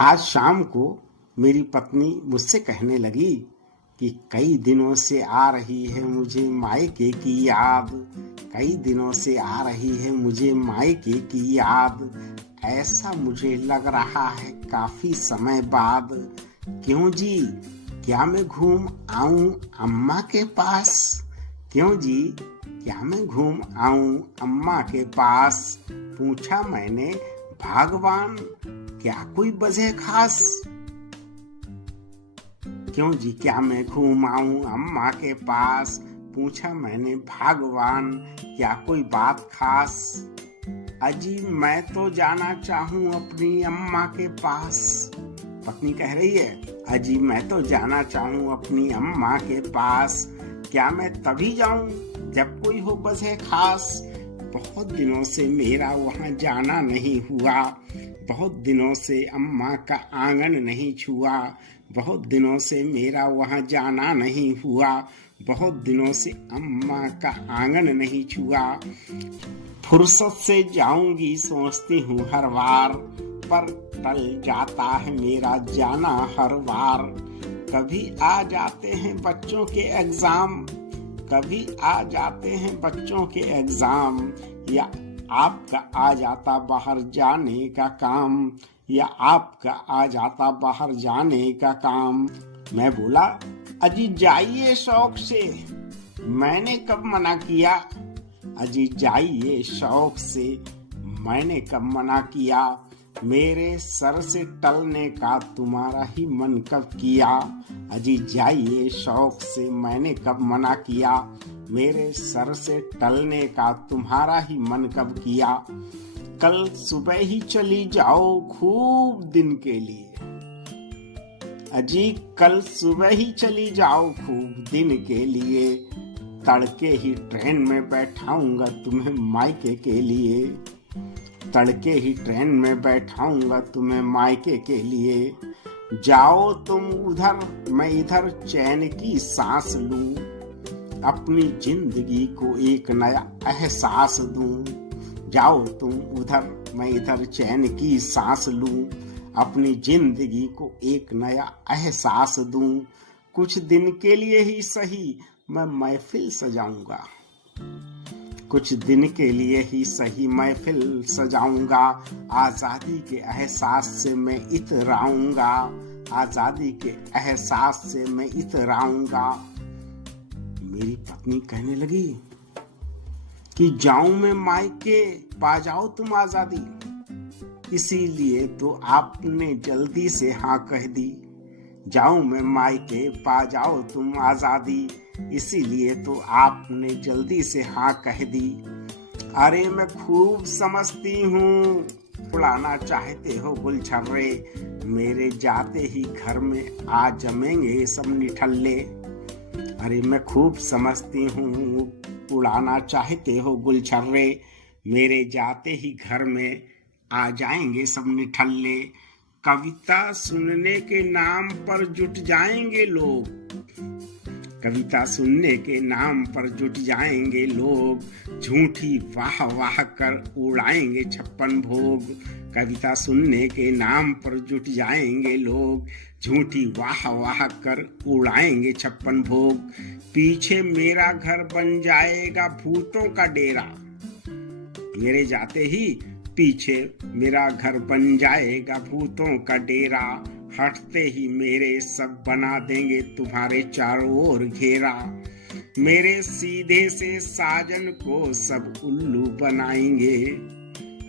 आज शाम को मेरी पत्नी मुझसे कहने लगी कि कई दिनों से आ रही है मुझे मायके की याद। कई दिनों से आ रही है मुझे मायके की याद। ऐसा मुझे लग रहा है काफी समय बाद। क्यों जी, क्या मैं घूम आऊं अम्मा के पास? क्यों जी, क्या मैं घूम आऊं अम्मा के पास? पूछा मैंने भगवान, क्या कोई वजह खास? क्यों जी, क्या मैं घूम आऊं अम्मा के पास? पूछा मैंने भगवान, क्या कोई बात खास? अजी मैं तो जाना चाहूं अपनी अम्मा के पास। पत्नी कह रही है, अजी मैं तो जाना चाहूं अपनी अम्मा के पास। क्या मैं तभी जाऊं जब कोई हो वजह खास? बहुत दिनों से मेरा वहां जाना नहीं हुआ। बहुत दिनों से अम्मा का आंगन नहीं छुआ। बहुत दिनों से मेरा वहां जाना नहीं हुआ। बहुत दिनों से अम्मा का आंगन नहीं छुआ। फुर्सत से जाऊंगी सोचती हूँ हर बार, पर टल जाता है मेरा जाना हर बार। कभी आ जाते हैं बच्चों के एग्जाम, कभी आ जाते हैं बच्चों के एग्जाम, या आपका आ जाता बाहर जाने का काम, या आपका आ जाता बाहर जाने का काम। मैं बोला, अजी जाइए शौक से, मैंने कब मना किया? अजी जाइए शौक से, मैंने कब मना किया? मेरे सर से टलने का तुम्हारा ही मन कब किया? अजी जाइए शौक से, मैंने कब मना किया? मेरे सर से टलने का तुम्हारा ही मन कब किया? कल सुबह ही चली जाओ खूब दिन के लिए। अजी कल सुबह ही चली जाओ खूब दिन के लिए। तड़के ही ट्रेन में बैठाऊंगा तुम्हें मायके के लिए। तड़के ही ट्रेन में बैठाऊंगा तुम्हें मायके के लिए। जाओ तुम उधर, मैं इधर चैन की सांस लूं। अपनी जिंदगी को एक नया एहसास दूं। जाओ तुम उधर, मैं इधर चैन की सांस लूं। अपनी जिंदगी को एक नया एहसास दूं। कुछ दिन के लिए ही सही मैं महफिल सजाऊंगा। कुछ दिन के लिए ही सही महफिल सजाऊंगा। आजादी के एहसास से मैं इतराऊंगा। आजादी के एहसास से मैं इतराऊंगा। मेरी पत्नी कहने लगी कि जाऊं मैं मायके, पा जाओ तुम आजादी। इसीलिए तो आपने जल्दी से हाँ कह दी। जाऊं मैं मायके, पा जाओ तुम आजादी। इसीलिए तो आपने जल्दी से हाँ कह दी। अरे मैं खूब समझती हूँ, उड़ाना चाहते हो गुलछर्रे। मेरे जाते ही घर में आ जमेंगे सब निठल्ले। अरे मैं खूब समझती हूँ, उड़ाना चाहते हो गुलछर्रे। मेरे जाते ही घर में आ जाएंगे सब निठल्ले। कविता सुनने के नाम पर जुट जाएंगे लोग। कविता सुनने के नाम पर जुट जाएंगे लोग। झूठी वाह वाह कर उड़ाएंगे 56 भोग। कविता सुनने के नाम पर जुट जाएंगे लोग। झूठी वाह वाह कर उड़ाएंगे 56 भोग। पीछे मेरा घर बन जाएगा भूतों का डेरा। मेरे जाते ही पीछे मेरा घर बन जाएगा भूतों का डेरा। हटते ही मेरे सब बना देंगे तुम्हारे चारों ओर घेरा। मेरे सीधे से साजन को सब उल्लू बनाएंगे।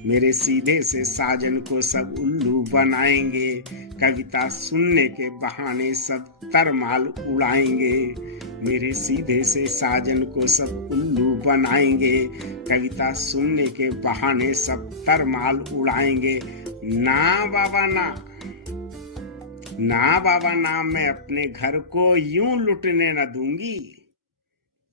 मेरे सीधे से साजन को सब उल्लू बनाएंगे। कविता सुनने के बहाने सब तरमाल उड़ाएंगे। मेरे सीधे से साजन को सब उल्लू बनाएंगे। कविता सुनने के बहाने सब तरमाल उड़ाएंगे। ना बाबा ना, ना बाबा ना, मैं अपने घर को यूं लुटने न दूंगी।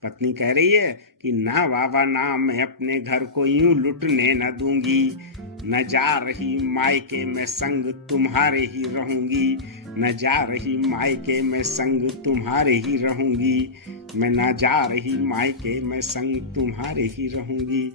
पत्नी कह रही है कि ना बाबा ना, मैं अपने घर को यूं लुटने न दूंगी। न जा रही मायके में संग तुम्हारे ही रहूंगी। न जा रही मायके में संग तुम्हारे ही रहूंगी। मैं न जा रही मायके में संग तुम्हारे ही रहूंगी।